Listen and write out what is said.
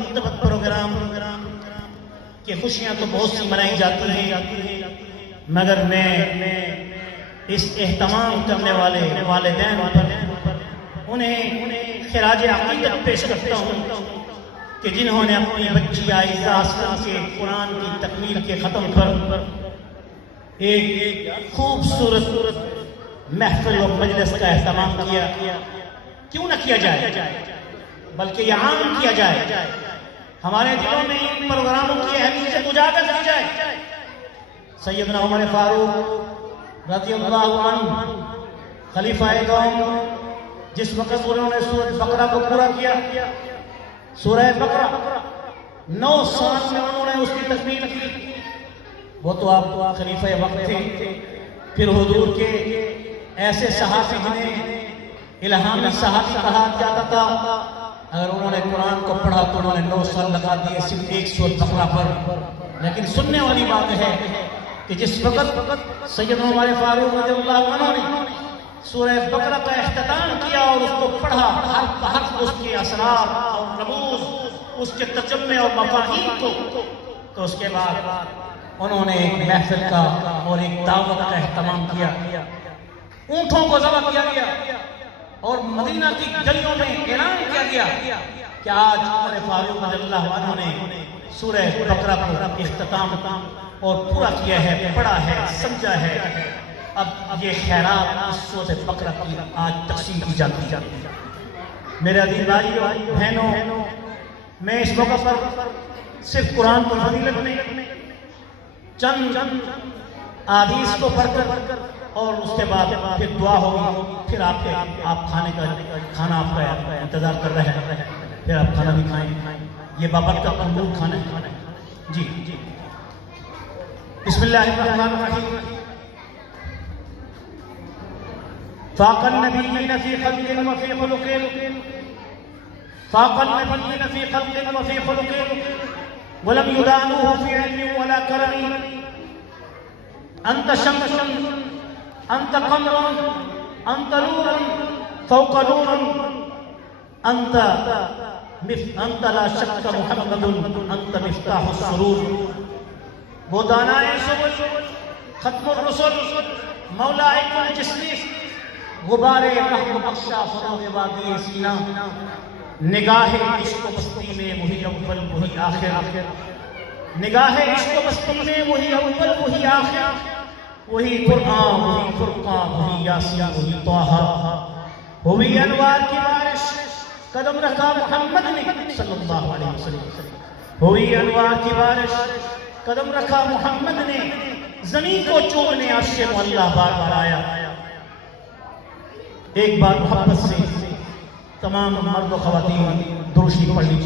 مرتبط programme کہ خوشیاں تو بہت سی منائی جاتی ہیں، مگر میں اس اہتمام کرنے والے والدین پر انہیں خراج عقیدت پیش کرتا ہوں کہ جنہوں نے اپنی بچی عائزہ کے قرآن کی تکمیل کے ختم پر ایک خوبصورت محفل و مجلس کا اہتمام کیا۔ کیوں نہ کیا جائے، بلکہ یہ عام کیا جائے، ہمارے دلوں میں ان پروگراموں کی اہمیت اجاگر کی جائے۔ سیدنا عمر فاروق رضی اللہ عنہ خلیفہ دوم، جس وقت انہوں نے سورہ بقرہ کو پورا کیا، سورہ بقرہ 9 سال میں انہوں نے اس کی تکمیل کی۔ وہ تو آپ خلیفہ وقت تھے، پھر حضور کے ایسے صحابی جنہیں الہامی صحابی کہا جاتا تھا، اگر انہوں نے قرآن کو پڑھا تو انہوں نے 9 سال لگا دیے صرف ایک سورہ بقرہ پر۔ لیکن سننے والی بات ہے کہ جس وقت سیدنا عمر فاروق رضی اللہ عنہ نے سورہ بقرہ کا اختتام کیا اور اس کو پڑھا، حرف حرف اس کے اسرار اور رموز، اس کے ترجمے اور مفاہیم کو، تو اس کے بعد انہوں نے ایک محفل کا اور ایک دعوت کا اہتمام کیا۔ اونٹوں کو ذبح کیا گیا اور مدینہ کی گلیوں میں اعلان کیا گیا کہ آج عمر فاروق رضی اللہ عنہ نے سورہ بقرہ کو اختتام اور پورا کیا ہے، پڑھا ہے، سمجھا ہے۔ اب یہ خیرات اس سورہ بقرہ کی آج تقسیم کی جاتی ہے۔ میرے عزیز بھائیو بہنوں، میں اس موقع پر صرف قرآن کی فضیلت میں چند احادیث کو پڑھ کر اور اس کے بعد پھر دعا ہوگی، پھر آپ کھانا آپ کا انتظار کر رہے ہیں، پھر آپ کھانا بھی کھائیں۔ یہ بابر کا منظور کھانا ہے۔ جی بسم اللہ الرحمن الرحیم۔ فاق النبیین فی خلق وفی خلق، فاق النبیین فی خلق وفی خلق، ولم يدانوه في علم ولا كرم، انت شمس انت قمر انت نور فوق نور، انت لا شک محمد انت مفتاح السرور۔ وہ دانائے سبل، ختم الرسل، مولا کل جسم، غبار رحم بخشا فروغ وادی سینہ، نگاہ عشق و مستی میں وہی اول وہی آخر، نگاہ عشق و مستی میں وہی اول وہی آخر، وہی قرآن وہی فرقان وہی یاسین وہی طٰہٰ، ہوئی انوار کی بارش قدم رکھا محمد نے صلی اللہ علیہ وسلم، ہوئی انوار کی بارش قدم رکھا محمد نے، زمین کو چومنے عرش معلیٰ بار بار آیا۔ ایک بار محبت سے تمام مرد و خواتین درود پڑھ لیجیے۔